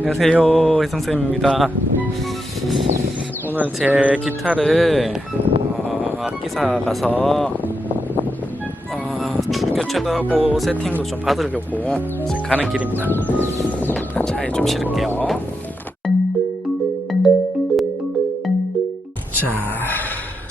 안녕하세요, 혜성쌤입니다. 오늘 제 기타를 악기사 가서 줄 교체도 하고 세팅도 좀 받으려고 이제 가는 길입니다. 일단 차에 좀 실을게요. 자,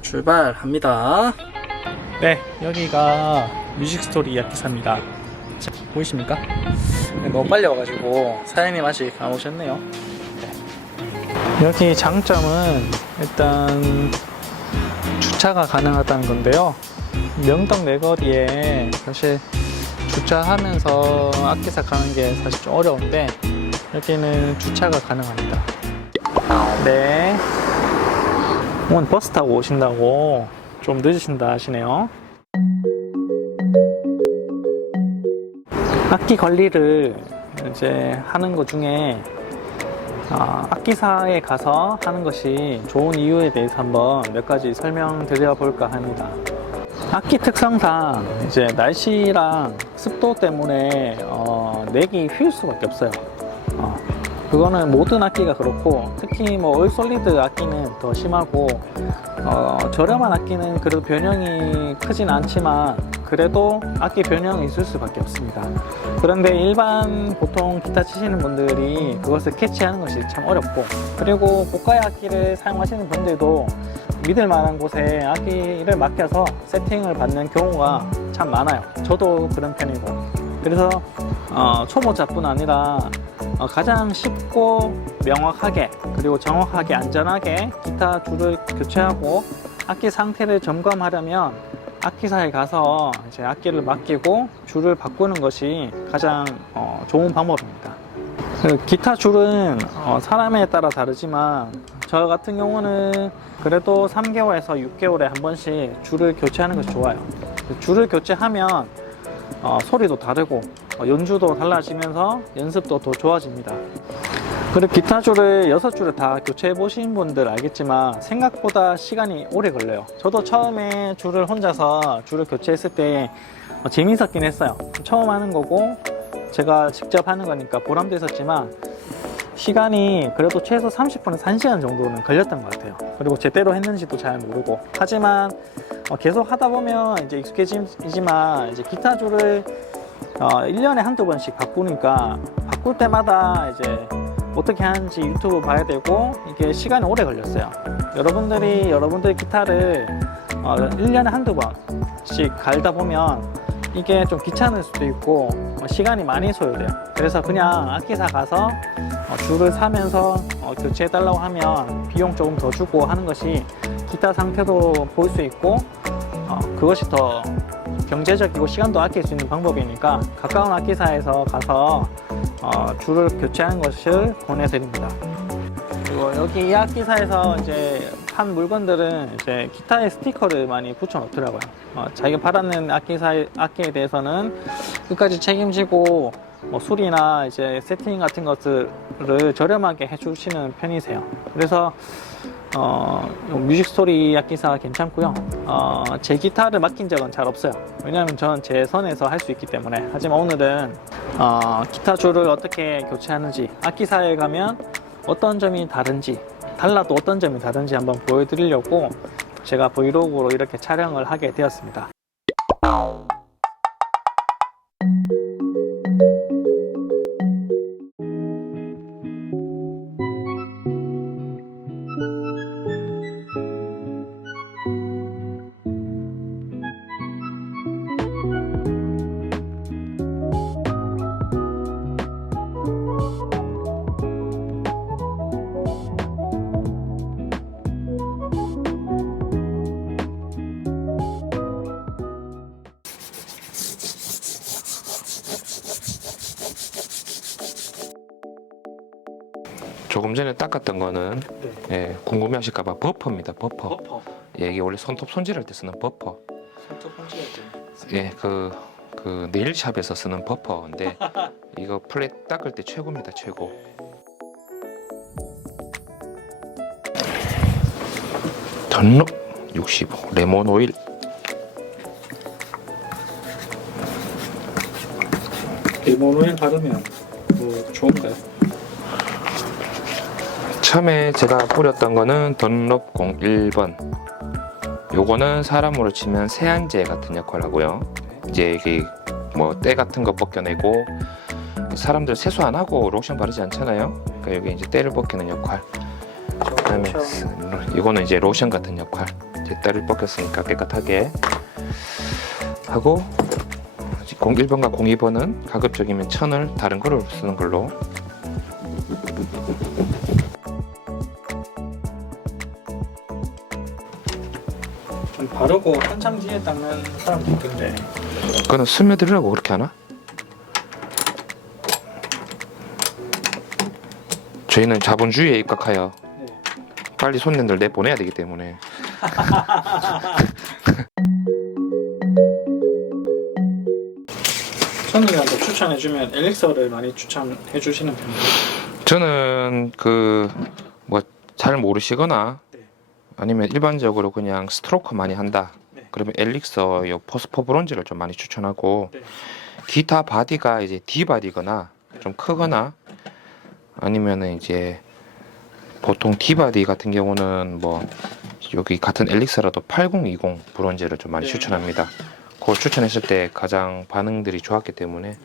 출발합니다. 네, 여기가 뮤직스토리 악기사입니다. 자, 보이십니까? 너무 빨리 와가지고 사장님 아직 안 오셨네요. 네. 여기 장점은 일단 주차가 가능하다는 건데요. 명동 내거리에 사실 주차하면서 악기사 가는 게 사실 좀 어려운데 여기는 주차가 가능합니다. 네, 오늘 버스 타고 오신다고 좀 늦으신다 하시네요. 악기 관리를 이제 하는 것 중에 악기사에 가서 하는 것이 좋은 이유에 대해서 한번 몇 가지 설명드려 볼까 합니다. 악기 특성상 이제 날씨랑 습도 때문에 넥이 휘을 수밖에 없어요. 그거는 모든 악기가 그렇고 특히 뭐 올솔리드 악기는 더 심하고 저렴한 악기는 그래도 변형이 크진 않지만 그래도 악기 변형이 있을 수밖에 없습니다. 그런데 일반 보통 기타 치시는 분들이 그것을 캐치하는 것이 참 어렵고, 그리고 고가의 악기를 사용하시는 분들도 믿을 만한 곳에 악기를 맡겨서 세팅을 받는 경우가 참 많아요. 저도 그런 편이고. 그래서 초보자뿐 아니라 가장 쉽고 명확하게 그리고 정확하게 안전하게 기타 줄을 교체하고 악기 상태를 점검하려면 악기사에 가서 이제 악기를 맡기고 줄을 바꾸는 것이 가장 좋은 방법입니다. 기타 줄은 사람에 따라 다르지만 저 같은 경우는 그래도 3개월에서 6개월에 한 번씩 줄을 교체하는 것이 좋아요. 줄을 교체하면 소리도 다르고 연주도 달라지면서 연습도 더 좋아집니다. 그리고 기타 줄을 6줄을 다 교체해 보신 분들 알겠지만 생각보다 시간이 오래 걸려요. 저도 처음에 줄을 혼자서 줄을 교체했을 때 재밌었긴 했어요. 처음 하는 거고 제가 직접 하는 거니까 보람도 있었지만 시간이 그래도 최소 30분에서 1시간 정도는 걸렸던 것 같아요. 그리고 제대로 했는지도 잘 모르고. 하지만 계속 하다 보면 이제 익숙해지지만 이제 기타 줄을 1년에 한두 번씩 바꾸니까 바꿀 때마다 이제 어떻게 하는지 유튜브 봐야 되고 이게 시간이 오래 걸렸어요. 여러분들의 기타를 1년에 한두 번씩 갈다 보면 이게 좀 귀찮을 수도 있고 시간이 많이 소요돼요. 그래서 그냥 악기사 가서 줄을 사면서 교체해 달라고 하면 비용 조금 더 주고 하는 것이 기타 상태도 볼 수 있고 그것이 더 경제적이고 시간도 아낄 수 있는 방법이니까 가까운 악기사에서 가서 줄을 교체하는 것을 권해드립니다. 그리고 여기 이 악기사에서 이제 판 물건들은 이제 기타에 스티커를 많이 붙여 놓더라고요. 자기가 받았는 악기에 대해서는 끝까지 책임지고 수리나 이제 세팅 같은 것들을 저렴하게 해주시는 편이세요. 그래서 뮤직스토리 악기사 괜찮고요. 제 기타를 맡긴 적은 잘 없어요. 왜냐하면 저는 제 선에서 할 수 있기 때문에. 하지만 오늘은 기타 줄을 어떻게 교체하는지, 악기사에 가면 어떤 점이 다른지, 달라도 어떤 점이 다른지 한번 보여드리려고 제가 브이로그로 이렇게 촬영을 하게 되었습니다. 조금 전에 닦았던 거는 예, 궁금해하실까봐 버퍼입니다. 버퍼. 예, 이게 원래 손톱 손질할 때 쓰는 버퍼. 손톱 손질할 때. 예, 그 네일샵에서 쓰는 버퍼인데 이거 플랫 닦을 때 최고입니다. 최고. 던록 65 레몬 오일. 레몬 오일 바르면 뭐 좋은가요? 처음에 제가 뿌렸던 거는 던롭 01번. 요거는 사람으로 치면 세안제 같은 역할을 하고요. 이제 이게 뭐 때 같은 거 벗겨내고, 사람들 세수 안 하고 로션 바르지 않잖아요. 그러니까 여기 이제 때를 벗기는 역할. 그다음에 이거는 이제 로션 같은 역할. 이제 때를 벗겼으니까 깨끗하게 하고, 01번과 02번은 가급적이면 천을 다른 거를 쓰는 걸로. 좀 바르고 한참 뒤에 닦는 사람도 있던데. 그거는 스며들으라고 그렇게 하나? 저희는 자본주의에 입각하여 네. 빨리 손님들 내보내야 되기 때문에. 손님한테 추천해주면 엘릭서를 많이 추천해 주시는 편이에요. 저는 그 뭐 잘 모르시거나 네. 아니면 일반적으로 그냥 스트로크 많이 한다. 네. 그러면 엘릭서 요 포스포 브론즈를 좀 많이 추천하고, 네. 기타 바디가 이제 D 바디거나 좀 크거나 아니면은 이제 보통 D 바디 같은 경우는 뭐 여기 같은 엘릭서라도 8020 브론즈를 좀 많이 네. 추천합니다. 그걸 추천했을 때 가장 반응들이 좋았기 때문에.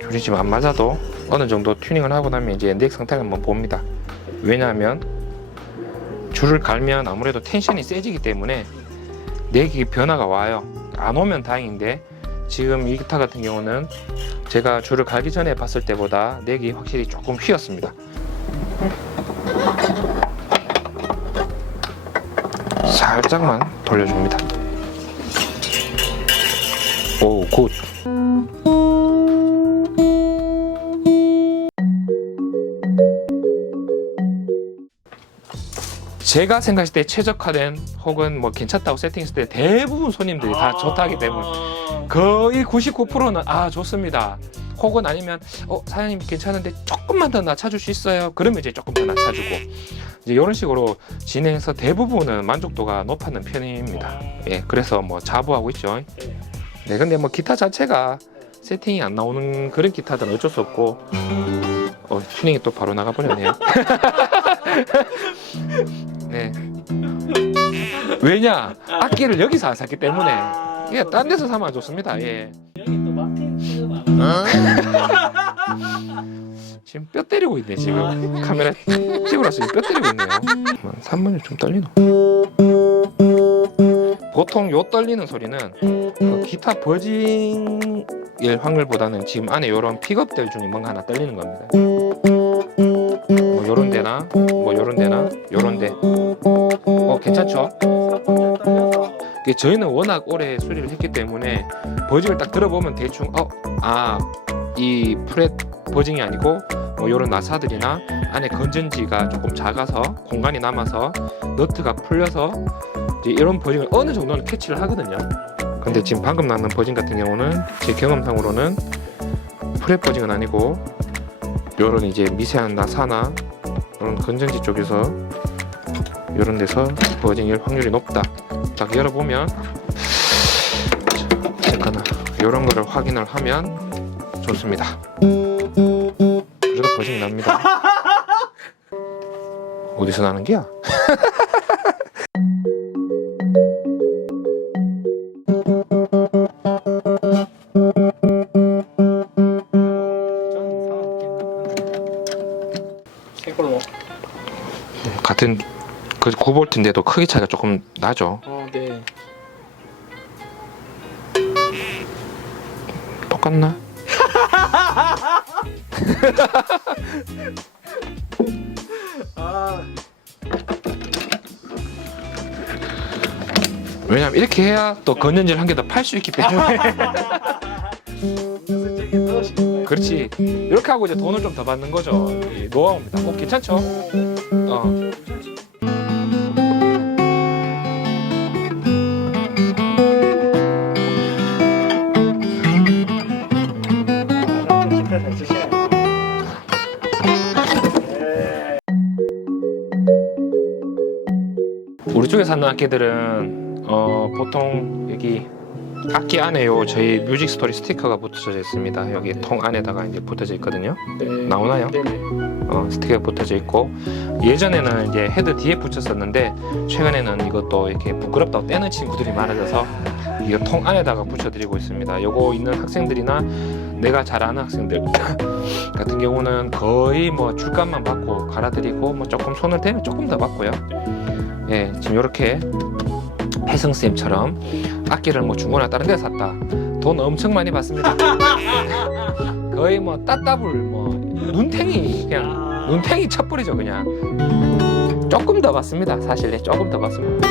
줄이 지금 안 맞아도 어느 정도 튜닝을 하고 나면 이제 넥 상태를 한번 봅니다. 왜냐하면 줄을 갈면 아무래도 텐션이 세지기 때문에 넥이 변화가 와요. 안 오면 다행인데, 지금 이 기타 같은 경우는 제가 줄을 갈기 전에 봤을 때보다 넥이 확실히 조금 휘었습니다. 살짝만 돌려줍니다. 오, 굿. 제가 생각했을 때 최적화된 혹은 뭐 괜찮다고 세팅했을 때 대부분 손님들이 다 좋다 하기 때문에 거의 99%는 좋습니다. 혹은 아니면 사장님 괜찮은데 조금만 더 낮춰줄 수 있어요? 그러면 이제 조금 더 낮춰주고, 이제 이런 식으로 진행해서 대부분은 만족도가 높았는 편입니다. 예, 그래서 뭐 자부하고 있죠. 네, 근데 뭐 기타 자체가 세팅이 안 나오는 그런 기타들은 어쩔 수 없고, 튜닝이 또 바로 나가버렸네요. 네. 왜냐? 악기를 여기서 안 샀기 때문에. 예, 딴 데서 사면 안 좋습니다. 예. 여기 또 마틴 지금 지금 뼈 때리고 있네, 지금. 카메라 찍으라서 뼈 때리고 있네요. 3번이 좀 떨리노? 보통 요 떨리는 소리는 그 기타 버징일 확률보다는 지금 안에 요런 픽업들 중에 뭔가 하나 떨리는 겁니다. 뭐 요런 데나, 뭐 요런 데나, 요런 데. 괜찮죠? 저희는 워낙 오래 수리를 했기 때문에 버징을 딱 들어보면 대충 이 프렛 버징이 아니고 뭐 요런 나사들이나 안에 건전지가 조금 작아서 공간이 남아서 너트가 풀려서 이제 이런 버징을 어느 정도는 캐치를 하거든요. 근데 지금 방금 나는 버징 같은 경우는 제 경험상으로는 프렛 버징은 아니고 요런 이제 미세한 나사나 이런 건전지 쪽에서 요런 데서 버징일 확률이 높다. 딱 열어보면 잠깐만 요런 거를 확인을 하면 좋습니다. 그래도 버징이 납니다. 어디서 나는 게야? 새 걸로. 같은 그 9V인데도 크기 차이가 조금 나죠. 네. 똑같나? 왜냐면 이렇게 해야 또 건전지를 한 개 더 팔 수 있기 때문에. 그렇지. 이렇게 하고 이제 돈을 좀 더 받는 거죠. 이 노하우입니다. 괜찮죠? 미국에서 사는 악기들은 보통 여기 악기 안에요 저희 뮤직 스토리 스티커가 붙여져 있습니다. 여기 통 안에다가 이제 붙어져 있거든요. 나오나요? 스티커가 붙어져 있고, 예전에는 이제 헤드 뒤에 붙였었는데 최근에는 이것도 이렇게 부끄럽다고 떼는 친구들이 많아져서 이거 통 안에다가 붙여드리고 있습니다. 요거 있는 학생들이나 내가 잘 아는 학생들 같은 경우는 거의 뭐 줄값만 받고 갈아드리고, 뭐 조금 손을 대면 조금 더 받고요. 예, 지금 이렇게 혜승쌤처럼 악기를 뭐 중고나 다른 데서 샀다, 돈 엄청 많이 받습니다. 거의 뭐 따따블 뭐 눈탱이, 그냥 눈탱이 첫 뿌리죠. 그냥 조금 더 받습니다. 사실 조금 더 받습니다.